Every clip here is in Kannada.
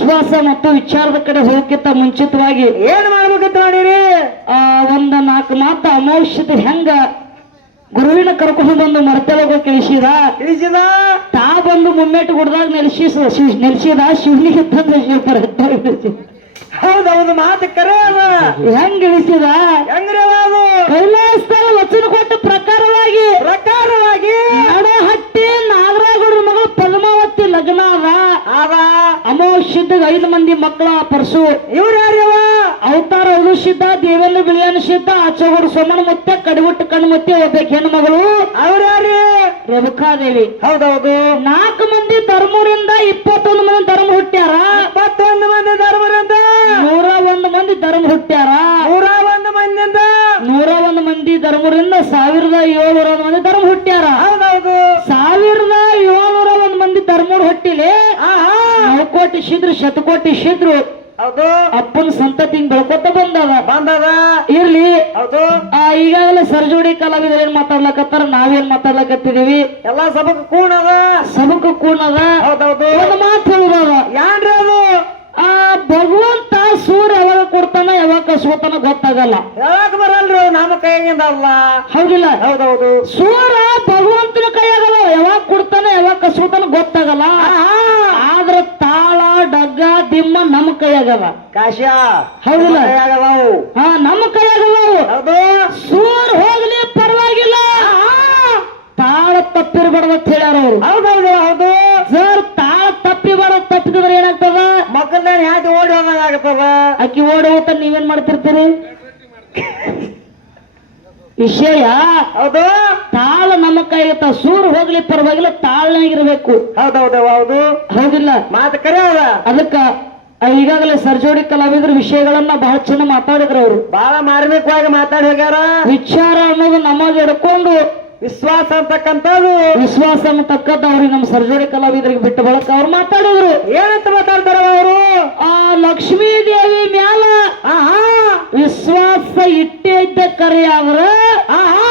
ವಿಶ್ವಾಸ ಮತ್ತು ವಿಚಾರದ ಕಡೆ ಹೋಗಕ್ಕಿಂತ ಮುಂಚಿತವಾಗಿ ಏನ್ ಮಾಡ್ಬೇಕಂತ ಮಾಡಿರಿ? ಆ ಒಂದ ನಾಲ್ಕು ಮಾತ ಅಮಾವಶ್ಯತೆ ಹೆಂಗ ಗುರುವಿನ ಕರ್ಕೊಂಡು ಬಂದು ಮರ್ತೇಳಗ ಕಳಿಸಿದ? ತಿಳಿಸಿದ ತಾ ಬಂದು ಮುಮ್ಮೆಟ್ಟು ಗುಡ್ದಾಗ ನೆಲೆಸಿದ ನೆಲೆಸಿದ ಶಿವನಿಗೆ ತಂದ ಶಿವ ಹೌದೌದು ಮಾತು ಕರೆ ಅದ. ಹೆಂಗ್ ಇಳಿಸಿದ? ಹೆಂಗ್ರಿ ಅದ? ಕೈಲಾಸದಾಗ ವಚನ ಕೊಟ್ಟ ಅಮಾವಶ್ಯದಾಗ ಐದು ಮಂದಿ ಮಕ್ಕಳ ಪರ್ಸು. ಇವ್ರು ಯಾರ್ಯವ ಅವತಾರ ಉಳಿಸಿದ್ದ ದೇವೇಂದ್ರ ಬಿಳಿಯನಿಸಿದ್ದ ಆಚೆಗೂರು ಸೋಮನ ಮುತ್ತೆ ಕಡಿಬಿಟ್ಟು ಕಣ್ಣು ಮುತ್ತೆ ಒಬ್ಬಕ್ಕೆ ಹೆಣ್ಣು ಮಗಳು ಅವ್ರ ಯಾರ್ರಿ ರೇಣುಕಾದೇವಿ ಹೌದೌದು. ನಾಲ್ಕು ಮಂದಿ ಧರ್ಮರಿಂದ ಇಪ್ಪತ್ತೊಂದು ಮಂದಿ ಧರ್ಮ ಹುಟ್ಟ್ಯಾರ. ಇಪ್ಪತ್ತೊಂದು ಮಂದಿ ಧರ್ಮರಿಂದ? ನೂರ ಒಂದು ಮಂದಿ ಧರ್ಮ ಹುಟ್ಟ್ಯಾರ. ನೂರ ಒಂದು ಮಂದಿಯಿಂದ ನೂರ ಒಂದು ಮಂದಿ ಧರ್ಮರಿಂದ ಸಾವಿರದ ಏಳ್ನೂರ ಒಂದು ಮಂದಿ ಧರ್ಮ ಹುಟ್ಟ್ಯಾರ. ಹೌದೌದು. ಸಾವಿರದ ಏಳ್ನೂರ ಒಂದು ಮಂದಿ ಧರ್ಮ ಹುಟ್ಟಿಲಿ. ನವಕೋಟಿ ಶಿದ್ರು ಶತಕೋಟಿ ಶಿದ್ರು ಹೌದು. ಅಪ್ಪನ ಸಂತತಿ ಹಿಂಗ್ ಬೆಳ್ಕೊತ ಬಂದದ ಬಂದದ. ಇರ್ಲಿ. ಹೌದು. ಆ ಈಗಾಗಲೇ ಸರ್ಜೋಡಿ ಕಲಾವಿದರು ಏನ್ ಮಾತಾಡ್ಲಕತ್ತಾರ? ನಾವೇನ್ ಮಾತಾಡ್ಲಕತ್ತಿದೀವಿ? ಎಲ್ಲಾ ಸಬಕ್ ಕೂಣದ ಸಬಕ್ ಕೂಣದ ಹೌದೌದು. ಒಂದು ಮಾತು ಹೇಳುದದ ಯಾನ್ರಿ ಅದು? ಆ ಭಗವಂತ ಸೂರ್ಯ ಯಾವಾಗ ಕೊಡ್ತಾನ ಯಾವಾಗ ಕಸ್ಕೋತಾನ ಗೊತ್ತಾಗಲ್ಲ. ಹೇಳಕ್ ಬರಲ್ರಿ? ನಮ್ಮ ಕೈಯಿಂದ ಅಲ್ಲ. ಹೌದಿಲ್ಲ? ಹೌದೌದು. ಸೂರ್ಯ ಭಗವಂತನ ಕೈಯಾಗಲ್ಲ. ಯಾವಾಗ ಕೊಡ್ತಾನ ಯಾವಾಗ ಕಸ್ಕೋತಾನ ಗೊತ್ತಾಗಲ್ಲ. ಆದ್ರ ತಾಳ ಡಗ್ಗ ದಿಮ್ಮ ನಮ್ಮ ಕೈಯಾಗವ. ಕಾಶ್ಯ ಹೌದಿಲ್ಲ? ಕೈಯಾಗದಾವು ಹಾ ನಮ್ಮ ಕೈಯಾಗವ. ಹೌದು. ಸೂರ್ ಹೋಗ್ಲಿ ಪರವಾಗಿಲ್ಲ. ತಾಳ ತಪ್ಪಿರ್ಬಾರ್ದು ಅಂತ ಹೇಳ್ಯಾರ ಅವ್ರು. ಹೌದೌದು ಹೌದು ಸರ್ ತಾಳ ತಪ್ಪಿಬಾರ್ದು ತಪ್ಪಿದ್ರೆ ಏನಾಗ್ತದ? ಮಕ್ಕಳ ಯಾಕೆ ಓಡಿ ಹೋದಂಗ ಆಗ್ತದ ಅಕ್ಕಿ ಓಡಿ ಹೋಗ್ತಾರೆ ನೀವೇನ್ ಮಾಡ್ತಿರ್ತೀರಿ? ವಿಷಯ? ಹೌದು. ತಾಳ ನಮ್ಮ ಕೈಗತ್ತ ಸೂರ್ ಹೋಗ್ಲಿ ಪರವಾಗಿಲ್ಲ ತಾಳ್ನಾಗಿರ್ಬೇಕು ಹೌದೌದು ಹೌದು. ಹೌದಿಲ್ಲ? ಮಾತು ಕರೆ ಅದ. ಅದಕ್ಕ ಈಗಾಗಲೇ ಸರ್ಜೋಡಿ ಕಲಾವಿದ್ರ ವಿಷಯಗಳನ್ನ ಬಹಳ ಚೆನ್ನಾಗಿ ಮಾತಾಡಿದ್ರು ಅವರು. ಬಹಳ ಮಾರ್ಮಿಕವಾಗಿ ಮಾತಾಡಿ ಹೋಗ್ಯಾರ. ವಿಚಾರ ಅನ್ನೋದು ನಮಗೆ ಹಿಡ್ಕೊಂಡು ವಿಶ್ವಾಸ ಅಂತಕ್ಕಂಥದ್ದು ವಿಶ್ವಾಸ ಅಂತಕ್ಕಂಥ ಅವ್ರಿಗೆ ನಮ್ಮ ಸರ್ಜರಿ ಕಲಾವಿದರಿಗೆ ಬಿಟ್ಟು ಬಳಕ ಅವ್ರು ಮಾತಾಡಿದ್ರು ಏನಂತ ಮಾತಾಡ್ತಾರ ಅವರು? ಆ ಲಕ್ಷ್ಮೀ ದೇವಿ ಮ್ಯಾಲ ವಿಶ್ವಾಸ ಇಟ್ಟೇ ಇದ್ದ ಕರೆ ಆಹಾ.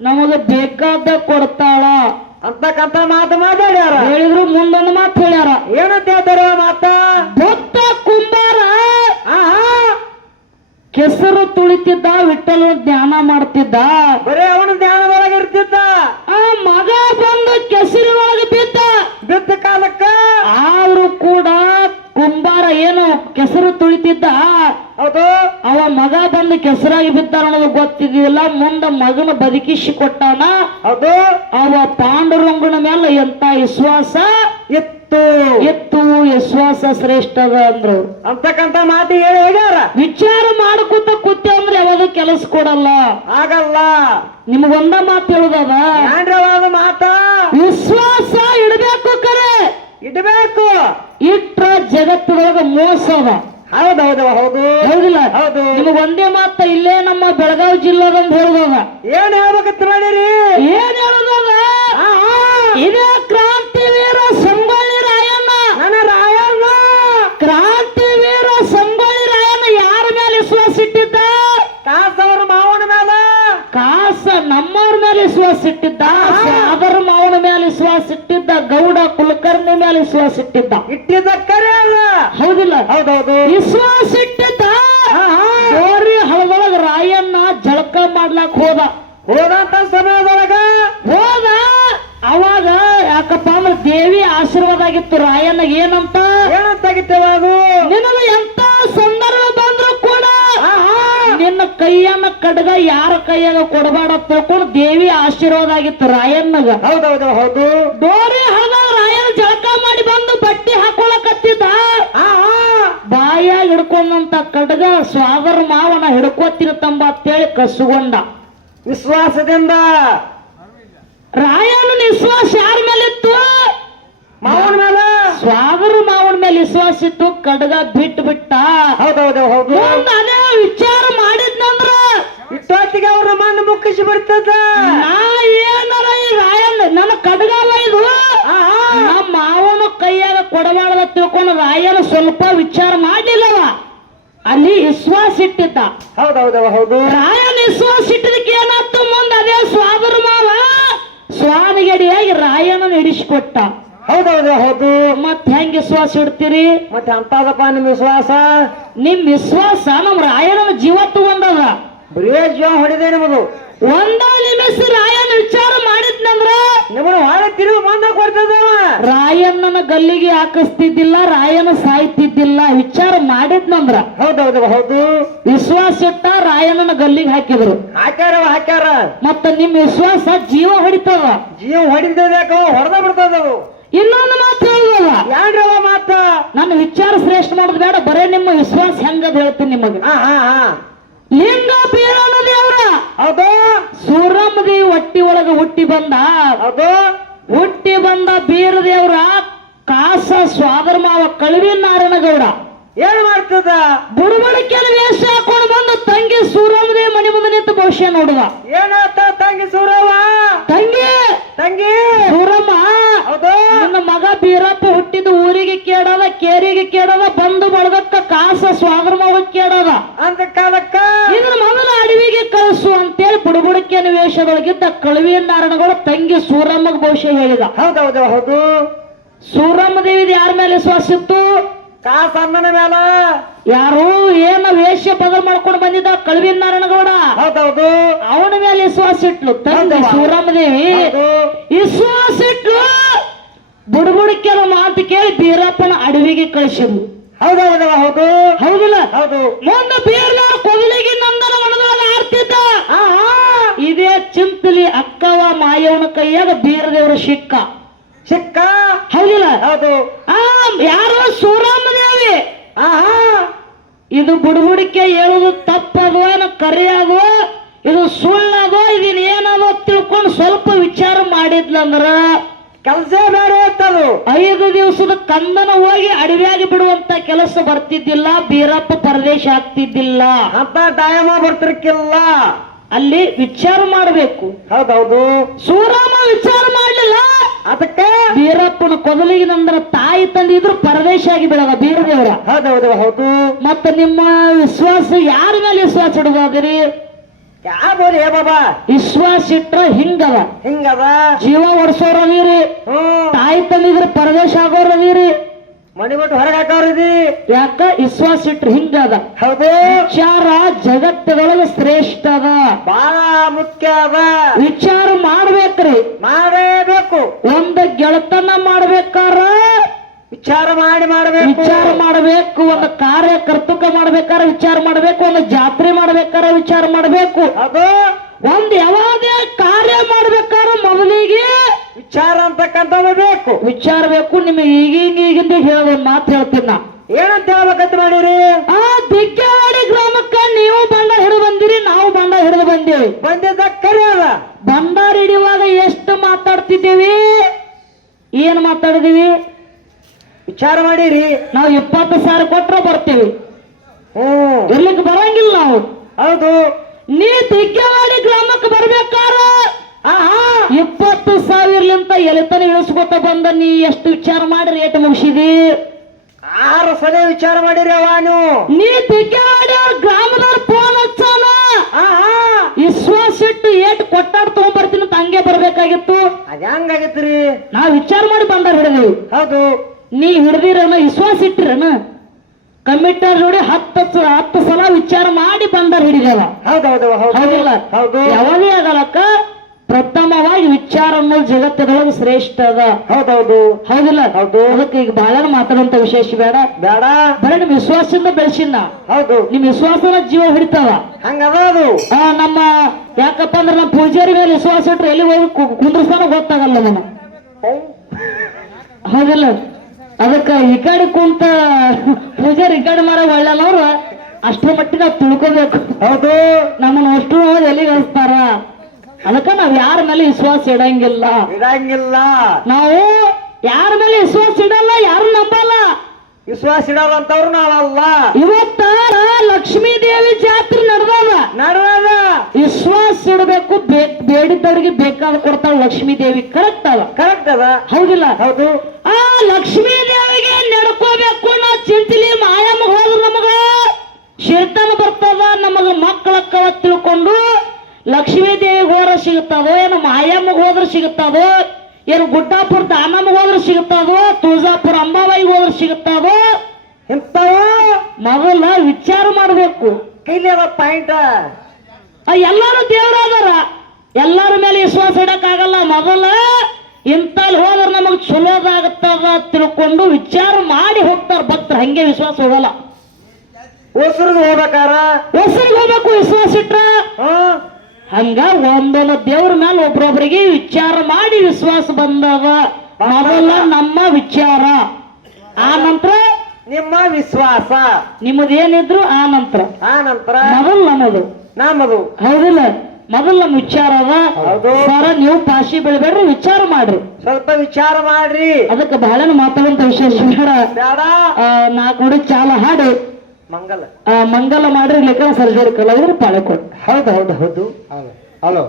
ನಮಗ ಬೇಕಾದ ಕೊಡ್ತಾಳ. ಅಂತಕ್ಕಂಥ ಮಾತು ಮಾತಾಡ್ಯಾರ. ಹೇಳಿದ್ರು ಮುಂದೊಂದು ಮಾತು ಹೇಳ್ಯಾರ. ಏನಂತ ಹೇಳ್ತಾರ ಮಾತಾ? ಭಕ್ತ ಕುಂಬಾರ. ಆಹಾ. ಕೆಸರು ತುಳಿತಿದ್ದ ವಿಠಲ ಧ್ಯಾನ ಮಾಡ್ತಿದ್ದ. ಬರೇ ಅವನು ಧ್ಯಾನದೊಳಗೆ ಇರ್ತಿದ್ದ. ಆ ಮಗ ಬಂದು ಕೆಸರಿ ಒಳಗೆ ಬಿದ್ದ. ಬಿದ್ದ ಕಾಲಕ್ಕ? ಆದ್ರೂ ಕೂಡ ಕುಂಬಾರ ಏನು ಕೆಸರು ತುಳಿತಿದ್ದ? ಹೌದು. ಅವ ಮಗ ಬಂದು ಕೆಸರಾಗಿ ಬಿದ್ದ ಅನ್ನೋದು ಗೊತ್ತಿದ್ದಿಲ್ಲ. ಮುಂದ ಮಗನ ಬದುಕಿಸಿ ಕೊಟ್ಟಾನ. ಹೌದು. ಅವ ಪಾಂಡುರಂಗನ ಮೇಲೆ ಎಂತ ವಿಶ್ವಾಸ? ಇತ್ತು. ಎತ್ತು ವಿಶ್ವಾಸ ಶ್ರೇಷ್ಠದ ಅಂದ್ರು. ಅಂತಕ್ಕಂತ ಮಾತು ಹೇಳಿ ವಿಚಾರ ಯಾವಾಗ ಕೆಲಸ ಕೊಡಲ್ಲ. ಆಗಲ್ಲ. ನಿಮಗೊಂದ ಮಾತು ಹೇಳುದದ? ಯಾಂಡ್ರವಾದ ಮಾತ. ವಿಶ್ವಾಸ ಇಡಬೇಕು ಕರೆ. ಇಡಬೇಕು. ಇಟ್ರ ಜಗತ್ತದೊಳಗ ಮೋಸ ಅದ. ಹೌದೌದು ಹೌದು. ಹೌದಿಲ್ಲ? ಹೌದು. ನಿಮಗ್ ಒಂದೇ ಮಾತ ಇಲ್ಲೇ ನಮ್ಮ ಬೆಳಗಾವಿ ಜಿಲ್ಲಾದಂತ ಹೇಳುದದ. ಏನ್ ಹೇಳ್ಬೇಕಂತ ಮಾಡಿರಿ? ಏನ್ ವಿಶ್ವಾಸ ಇಟ್ಟಿದ್ದ ಇಟ್ಟಿದ್ದ ಕರೆ ಅಲ್ಲ ಹೌದಿಲ್ಲ? ಹೌದೌದು. ವಿಶ್ವಾಸ ಇಟ್ಟಿದ್ದ ಆಹಾ ಗೋರಿ ಹಳದೊಳಗ ರಾಯನ್ನ ಜಳಕ ಮಾಡ್ಲಾಕ್ ಹೋದ. ಹೋದಂತ ಸಮಯದೊಳಗ? ಹೋದ? ಅವಾಗ ಯಾಕಪ್ಪ ಅಂದ್ರೆ ದೇವಿ ಆಶೀರ್ವಾದ ಆಗಿತ್ತು ರಾಯನ್ನ ಏನಂತ? ಏನಂತಾಗಿತ್ತೇವ ಅದು? ನಿನಗ ಎಂತ ಸಂದರ್ಭ ಬಂದ್ರು ಕೂಡ. ನಿನ್ನ ಕೈಯನ್ನ ಕಡ್ಗ ಯಾರ ಕೈಯಾಗ ಕೊಡಬೇಡ ತಿಳ್ಕೊಂಡು ದೇವಿ ಆಶೀರ್ವಾದ ಆಗಿತ್ತು ರಾಯನ್ನಗ ಹೌದೌದು ಹೌದು. ಡೋರಿ ಹಳದ ರಾಯಣ್ಣ ಜಳಕ ಮಾಡಿ ಬಂದು ಬಟ್ಟೆ ಹಾಕೊಳಕತ್ತಿದ್ದ ಆಹಾ ಬಾಯಾಗ ಹಿಡ್ಕೊಂಡಂತ ಕಡ್ಗ ಸ್ವಾದರ ಮಾವನ ಹಿಡ್ಕೋತಿರ್ತಂಬ ಅಂತೇಳಿ ಕಸುಗೊಂಡ ವಿಶ್ವಾಸದಿಂದ. ರಾಯನ ವಿಶ್ವಾಸ ಯಾರ ಮೇಲೆ ಇತ್ತು ಮಾವನ ಮೇಲೆ. ಸ್ವಾದರ ಮಾವನ ಮೇಲೆ ವಿಶ್ವಾಸ ಇತ್ತು ಕಡ್ಗ ಬಿಟ್ಟು ಬಿಟ್ಟ. ಹೌದೌದು ಹೌದು. ನಾನೇ ಅದೇ ವಿಚಾರ ಮಾಡಿದ್ನಂದ್ರ ಇಷ್ಟೊತ್ತಿಗೆ ಅವ್ರ ಮನ ಮುಕ್ಕಿಸಿ ಬರ್ತದ. ನಾ ಏನಾರ ಈ ರಾಯಣ್ಣ ನನ್ನ ಕಡ್ಗ ಇದು ಆಹಾ ನಮ್ಮ ಮಾವನ ಕೈಯಾಗ ಕೊಡಬಾರ್ದ ರಾಯನ ಸ್ವಲ್ಪ ವಿಚಾರ ಮಾಡಲಿಲ್ಲವ ಅಲ್ಲಿ ವಿಶ್ವಾಸ ಇಟ್ಟಿದ್ದ. ಹೌದೌದು ಹೌದು. ರಾಯನ ವಿಶ್ವಾಸ ಇಟ್ಟಿದ್ದಕ್ಕೆ ಏನಾಯ್ತು ಮುಂದೆ? ಅದೇ ಸ್ವಾದರ ಮಾವ. ಸ್ವಾಮಿಗಡಿಯಾಗಿ ರಾಯನ ಹಿಡಿಸಿಕೊಟ್ಟ ಹೌದೌದು ಹೌದು. ಮತ್ ಹೆಂಗ್ ವಿಶ್ವಾಸ ಇಡ್ತೀರಿ? ಮತ್ತೆ ಅಂತದಪ್ಪ ನಿಮ್ ವಿಶ್ವಾಸ? ನಿಮ್ ವಿಶ್ವಾಸ ನಮ್ ರಾಯನ ಜೀವ ತಗೊಂಡದ. ಬರೇ ಜೀವ ಹೊಡಿದೆ ನಿಮ್ಮದು. ಒಂದ ನಿಮಿಷ ರಾಯನ ವಿಚಾರ ಮಾಡಿದ್ನಂದ್ರ ನಿಮ್ಮನ್ನು ಹೊಳೆ ತಿರುಗಿ ಮುಂದೆ ಕೊಡ್ತದವ ರಾಯಣ್ಣನ ಗಲ್ಲಿಗೆ ಹಾಕಿಸ್ತಿದ್ದಿಲ್ಲ ರಾಯನ ಸಾಯ್ತಿದ್ದಿಲ್ಲ. ವಿಚಾರ ಮಾಡಿದ್ನಂದ್ರ ಹೌದೌದು ಹೌದು. ವಿಶ್ವಾಸ ಇಟ್ಟ ರಾಯಣ್ಣನ ಗಲ್ಲಿಗೆ ಹಾಕಿದ್ರು. ಹಾಕ್ಯಾರ ಹಾಕ್ಯಾರ. ಮತ್ತ ನಿಮ್ ವಿಶ್ವಾಸ ಜೀವ ಹೊಡಿತದ. ಜೀವ ಹೊಡಿದ್ದಕ್ಕ ಹೊಡೆದ ಬಿಡ್ತದವು ಇನ್ನೊಂದು ಮಾತು ಹೇಳುದಲ್ಲ. ಯಾನ್ರವ ಮಾತ? ನನ್ನ ವಿಚಾರ ಶ್ರೇಷ್ಠ ಮಾಡೋದು ಬೇಡ ಬರೇ ನಿಮ್ಮ ವಿಶ್ವಾಸ ಹೆಂಗದ ಹೇಳ್ತೀನಿ ನಿಮಗೆ. ಹಾ ಹಾ ಹಾ. ಲಿಂಗ ಬೀರಣ ದೇವ್ರ ಹೌದು. ಸೂರಮ್ಮದಿ ಹೊಟ್ಟಿ ಒಳಗ ಹುಟ್ಟಿ ಬಂದ. ಹೌದು. ಹುಟ್ಟಿ ಬಂದ ಬೀರ ದೇವ್ರ ಕಾಸ ಸ್ವಾದರ ಮಾವ ಕಳವಿ ನಾರಾಯಣಗೌಡ. ಏನ್ ಮಾಡ್ತದ? ಬುಡಬಡಿಕೆಯಲ್ಲಿ ವೇಷ ಹಾಕೊಂಡು ಬಂದು ತಂಗಿ ಸೂರಮ್ಮನೇ ಮನೆ ಮುಂದೆ ನಿಂತು ಭವಿಷ್ಯ ನೋಡುವ. ಏನಾತ ತಂಗಿ ಸೂರವ ತಂಗಿ! ತಂಗಿ! ಸೂರಮ್ಮ! ನನ್ನ ಮಗ ಬೀರಪ್ಪ ಹುಟ್ಟಿದ ಊರಿಗೆ ಕೇಳದ ಕೇರಿಗೆ ಕೇಳದ ಬಂದು ಬಳಗಕ್ಕ ಕಾಸ ಸ್ವಾದರ ಮಾವ ಕೇಳದ ಅಂತ ಕಾಲಕ್ಕ? ಇದನ್ನ ಮೊದಲ ಅಡವಿಗೆ ಕಳಿಸು ಅಂತೇಳಿ ಬುಡಬುಡಕಿನ ವೇಷದೊಳಗಿದ್ದ ಕಳುವಿಯ ನಾರಾಯಣಗಳು ತಂಗಿ ಸೂರಮ್ಮಗ ಭವಿಷ್ಯ ಹೇಳಿದ. ಹೌದೌದು ಹೌದು. ಸೂರಮ್ಮ ದೇವಿದ ಯಾರ ಮೇಲೆ ವಿಶ್ವಾಸ ಇತ್ತು? ಕಾಸ ಅಣ್ಣನ ಮೇಲ. ಯಾರು ಏನ ವೇಷ ಬದಲು ಮಾಡ್ಕೊಂಡು ಬಂದಿದ್ದ ಕಳವಿ ನಾರಾಯಣಗೌಡ? ಹೌದೌದು. ಅವನ ಮೇಲೆ ವಿಶ್ವಾಸ ಇಟ್ಲು. ತಂದೆ. ಸೂರಮ್ಮ ದೇವಿ ವಿಶ್ವಾಸ ಇಟ್ಲು. ಬುಡಬುಡಕ್ಕೆಲ್ಲ ಮಾತು ಕೇಳಿ ಬೀರಪ್ಪನ ಅಡವಿಗೆ ಕಳಿಸಿದ್ಲು. ಹೌದೌದು ಹೌದು. ಹೌದಿಲ್ಲ? ಹೌದು. ಮುಂದೆ ಬೀರ್ನಾರ ಕೊಗಲಿಗೆ ನಂದನ ವನದೊಳಗ ಆಡ್ತಿದ್ದ ಇದೇ ಚಿಂತಲಿ ಅಕ್ಕವ ಮಾಯವನ ಕೈಯಾಗ ಬೀರದೇವರು ಶಿಕ್ಕ. ಚಿಕ್ಕ ಹೌದಿಲ್ಲ. ಹೌದು ಆ ಯಾರು ಸೂರಮ್ಮ ದೇವಿ. ಆಹಾ. ಇದು ಬುಡಬುಡಿಕೆ ಹೇಳುದು ತಪ್ಪದು ಏನೋ ಕರೆಯದು ಇದು ಸುಳ್ಳದು ಇದನ್ ಏನದು ತಿಳ್ಕೊಂಡು ಸ್ವಲ್ಪ ವಿಚಾರ ಮಾಡಿದ್ಲಂದ್ರ ಕೆಲಸ ಬೇರೆ ಇರ್ತದು ಐದು ದಿವಸದ ಕಂದನ ಹೋಗಿ ಅಡವಿಯಾಗಿ ಬಿಡುವಂತ ಕೆಲಸ ಬರ್ತಿದ್ದಿಲ್ಲ ಬೀರಪ್ಪ ಪರದೇಶ ಆಗ್ತಿದ್ದಿಲ್ಲ. ಅಂತ ಟೈಮ ಬರ್ತಿರ್ಕಿಲ್ಲ. ಅಲ್ಲಿ ವಿಚಾರ ಮಾಡಬೇಕು. ಹೌದೌದು. ಸೂರಮ್ಮ ವಿಚಾರ ಅದಕ್ಕೆ ವೀರಪ್ಪನ ಕೊದಲಿಗೆ ನಂತರ ತಾಯಿ ತಂದೆ ಇದ್ರು ಪರದೇಶ ಆಗಿ ಬೆಳಗ ಬೀರದೇವರ. ಹೌದೌದು ಹೌದು. ಮತ್ತೆ ನಿಮ್ಮ ವಿಶ್ವಾಸ ಯಾರ ಮೇಲೆ ವಿಶ್ವಾಸ ಇಡಬೋದ್ರಿ ಯಾವ್ದು ಬಾಬಾ? ವಿಶ್ವಾಸ ಇಟ್ರ ಹಿಂಗದ ಹಿಂಗದ ಜೀವ ಒಡ್ಸೋರ್ ನೀರಿ. ತಾಯಿ ತಂದಿದ್ರ ಪರದೇಶ ಆಗೋರ ಅದೀರಿ ಮಣಿ ಬಿಟ್ಟು ಹೊರಗೆ ಹಾಕವ್ರಿದಿ? ಯಾಕ? ವಿಶ್ವಾಸ ಇಟ್ರ ಹಿಂಗದ ಹೌದು. ವಿಚಾರ ಜಗತ್ತದೊಳಗ ಶ್ರೇಷ್ಠ ಅದ. ಬಹಳ ಮುಖ್ಯ ಅದ. ವಿಚಾರ ಮಾಡ್ಬೇಕ್ರಿ. ಮಾಡೇಬೇಕು. ಒಂದು ಗೆಳತನ ಮಾಡ್ಬೇಕಾರ? ವಿಚಾರ ಮಾಡಿ ಮಾಡಬೇಕು. ವಿಚಾರ ಮಾಡಬೇಕು ಒಂದು ಕಾರ್ಯ ಕರ್ತುಕ ಮಾಡ್ಬೇಕಾರ ವಿಚಾರ ಮಾಡ್ಬೇಕು ಒಂದು ಜಾತ್ರೆ ಮಾಡ್ಬೇಕಾರ ವಿಚಾರ ಮಾಡಬೇಕು. ಅದು ಒಂದ್ ಯಾವುದೇ ಕಾರ್ಯ ಮಾಡ್ಬೇಕಾರ ವಿಚಾರ ಅಂತಕ್ಕಂಥದ್ದು ಬೇಕು. ವಿಚಾರ ಬೇಕು ನಿಮಗೆ ಈಗಿಂದ ಈಗಿಂದ ಹೇಳುವ ಮಾತು ಹೇಳ್ತೀನಿ ನಾ. ಏನಂತ ಹೇಳ್ಬೇಕಂತ ಮಾಡಿರಿ? ಆ ದಿಗ್ಗಾಡಿ ಗ್ರಾಮಕ್ಕ ನೀವು ಬಂಡ ಹಿಡಿದು ಬಂದಿರಿ ನಾವು ಬಂಡ ಹಿಡಿದು ಬಂದೇವಿ. ಬಂದಿದ್ದ ಕರಿ ಅದ. ಬಂಡಾರ ಹಿಡಿಯುವಾಗ ಎಷ್ಟು ಮಾತಾಡ್ತಿದ್ದೇವಿ? ಏನ್ ಮಾತಾಡಿದೀವಿ? ವಿಚಾರ ಮಾಡಿರಿ. ನಾವು ಇಪ್ಪತ್ತು ಸಾವಿರ ಕೊಟ್ರ ಬರ್ತೀವಿ. ಹ್ಮ್ ಇರ್ಲಿಕ್ಕೆ ಬರಂಗಿಲ್ಲ ನಾವು. ಹೌದು. ನೀ ದಿಗ್ಗವಾಡಿ ಗ್ರಾಮಕ್ಕೆ ಬರ್ಬೇಕಾರ ಇಪ್ಪತ್ತು ಸಾವಿರಲಿಂತ ಎಲೆತನ ಇಳಿಸ್ಕೊತ ಬಂದ ನೀ ಎಷ್ಟು ವಿಚಾರ ಮಾಡಿ ರೇಟ್ ಮುಗಿಸಿದಿ? ಆರು ಸಲ ವಿಚಾರ ಮಾಡಿರಿ ಅವ ನೀವು ನೀ ತಿಕ್ಕಾಡ ಗ್ರಾಮದವ್ರ ಫೋನ್ ಹಚ್ಚಾನ? ಆಹಾ! ವಿಶ್ವಾಸ ಇಟ್ಟು ಏಟ್ ಕೊಟ್ಟಾಡ್ ತಗೊಂಡ್ಬರ್ತೀನಿ ಅಂತ ಹಂಗೆ ಬರ್ಬೇಕಾಗಿತ್ತು. ಅದ ಹಂಗಾಗಿತ್ರಿ? ನಾ ವಿಚಾರ ಮಾಡಿ ಬಂದಾರ ಹಿಡಿದೀವಿ ಹೌದು. ನೀ ಹಿಡ್ದಿರನ ವಿಶ್ವಾಸ ಇಟ್ಟಿರನ? ಕಮಿಟರ್ ನೋಡಿ ಹತ್ತು ಹತ್ತು ಸಲ ವಿಚಾರ ಮಾಡಿ ಬಂದಾರ ಹಿಡಿದವ. ಹೌದೌದು ಹೌದು ಹೌದಿಲ್ಲ? ಹೌದು. ಯಾವುದೇ ಆಗಲಕ್ಕ ಪ್ರಥಮವಾಗಿ ವಿಚಾರ ಅನ್ನೋದು ಜಗತ್ತದೊಳಗೆ ಶ್ರೇಷ್ಠ ಅದ. ಹೌದೌದು. ಹೌದಿಲ್ಲ? ಹೌದು. ಅದಕ್ಕೆ ಈಗ ಬಹಳ ಮಾತಾಡುವಂತ ವಿಶೇಷ ಬೇಡ. ಬೇಡ. ಬರೀ ನಿಮ್ ವಿಶ್ವಾಸದಿಂದ ಬೆಳೆಸಿನ ಹೌದು. ನಿಮ್ ವಿಶ್ವಾಸನ ಜೀವ ಹಿಡಿತಾವ. ಹಂಗದ ಅದು ಆ, ನಮ್ಮ ಯಾಕಪ್ಪ ಅಂದ್ರೆ ನಮ್ಮ ಪೂಜಾರಿ ಮೇಲೆ ವಿಶ್ವಾಸ ಇಟ್ರೆ ಎಲ್ಲಿ ಹೋಗಿ ಕು- ಕುಂದ್ರಸ್ತಾನ ಗೊತ್ತಾಗಲ್ಲ ನಾನು ಹೌದಿಲ್ಲ? ಅದಕ್ಕ ಈ ಕಡೆ ಕುಂತ ಪೂಜಾರಿ ಈ ಕಡೆ ಮಾಡೋ ಒಳ್ಳೆಲ್ಲವ್ರು ಅಷ್ಟು ಮಟ್ಟಿಗೆ ನಾವು ತಿಳ್ಕೋಬೇಕು. ಹೌದು. ನಮ್ಮನ್ನು ಅಷ್ಟು ಎಲ್ಲಿ ಹಚ್ತಾರ ಅದಕ್ಕ ನಾವ್ ಯಾರ ಮೇಲೆ ವಿಶ್ವಾಸ ಇಡಂಗಿಲ್ಲ. ಇಡಂಗಿಲ್ಲ. ನಾವು ಯಾರ ಮೇಲೆ ವಿಶ್ವಾಸ ಇಡಲ್ಲ ಯಾರು ನಂಬಲ್ಲ. ವಿಶ್ವಾಸ ಅಂತವ್ರು ನಾವಲ್ಲ. ಇವತ್ತ ಲಕ್ಷ್ಮೀ ದೇವಿ ಜಾತ್ರೆ ನಡೆದದ. ನಡ್ರದ ವಿಶ್ವಾಸ ಇಡಬೇಕು ಬೇಕ್ ಬೇಡಿದವ್ರಿಗೆ ಬೇಕಾದ ಕೊಡ್ತಾಳ ಲಕ್ಷ್ಮೀ ದೇವಿ. ಕರೆಕ್ಟ್ ಅದ ಕರೆಕ್ಟ್ ಅದ. ಹೌದಿಲ್ಲ? ಹೌದು. ಆ ಲಕ್ಷ್ಮೀ ದೇವಿಗೆ ನಡ್ಕೋಬೇಕು ನಾ ಚಿಂತಿಲಿ ಮಾಯಮ್ಮ ಹೋದ್ರು ನಮಗ. ಶೇತನ ಬರ್ತದ ನಮಗ ಮಕ್ಕಳಕ್ಕವ ತಿಳ್ಕೊಂಡು ಲಕ್ಷ್ಮೀ ದೇವಿಗೆ ಹೋದ್ರೆ ಸಿಗುತ್ತದೋ ಏನು ಮಾಯಮ್ಮಗೆ ಹೋದ್ರೆ ಸಿಗುತ್ತದೋ ಏನು ಗುಡ್ಡಾಪುರ ದಾನಮ್ಗೆ ಹೋದ್ರೆ ಸಿಗುತ್ತದೋ ತುಳಜಾಪುರ ಅಂಬಾಬಾಯಿಗೆ ಹೋದ್ರೆ ಸಿಗುತ್ತದೋ ಎಂತವ ಮೊದಲ ವಿಚಾರ ಮಾಡಬೇಕು. ಪಾಯಿಂಟ್? ಎಲ್ಲಾರು ದೇವರಾದಾರ ಅದಾರ. ಎಲ್ಲಾರ ಮೇಲೆ ವಿಶ್ವಾಸ ಇಡಕ್ಕಾಗಲ್ಲ. ಮೊದಲ ಇಂತಲ್ಲಿ ಹೋದ್ರೆ ನಮಗ್ ಚಲೋದಾಗತ್ತದ ತಿಳ್ಕೊಂಡು ವಿಚಾರ ಮಾಡಿ ಹೋಗ್ತಾರ. ಭಕ್ತರು ಹಂಗೆ ವಿಶ್ವಾಸ ಹೋಗಲ್ಲ ಹೊಸರಿಗೆ ಹೋಗ್ಬೇಕಾರ? ಹೊಸರಿಗೆ ಹೋಗ್ಬೇಕು ವಿಶ್ವಾಸ ಇಟ್ರ. ಹಂಗ ಒಂದೊಂದು ದೇವ್ರ ಮೇಲೆ ಒಬ್ರೊಬ್ರಿಗೆ ವಿಚಾರ ಮಾಡಿ ವಿಶ್ವಾಸ ಬಂದವ ಮೊದಲ ನಮ್ಮ ವಿಚಾರ. ಆ ನಂತರ ನಿಮ್ಮ ವಿಶ್ವಾಸ. ನಿಮ್ಮದು ಏನಿದ್ರು ಆ ನಂತರ. ಆ ನಂತರ ಮೊದಲು ನಮ್ಮದು. ನಮ್ಮದು. ಹೌದಿಲ್ಲ? ಮೊದಲು ನಮ್ಮ ವಿಚಾರ ಅದ. ಸರ ನೀವು ಪಾಶಿ ಬೆಳಿಬೇಡ್ರಿ ವಿಚಾರ ಮಾಡ್ರಿ. ಸ್ವಲ್ಪ ವಿಚಾರ ಮಾಡ್ರಿ. ಅದಕ್ಕೆ ಬಹಳ ಮಾತಾಡುವಂತ ವಿಶೇಷ ಬೇಡ. ನಾಲ್ಕು ನೋಡಿ ಚಾಲ ಹಾಡಿ. ಮಂಗಲ. ಆ, ಮಂಗಲ ಮಾಡ್ರಿ ಲೆಕ್ಕ ಸರ್ಜರಿ ಕಲಾವಿದ್ರು ಪಾಳೆ ಕೊಡು ಹೌದು ಹೌದು. ಹೌದು. ಹಲೋ.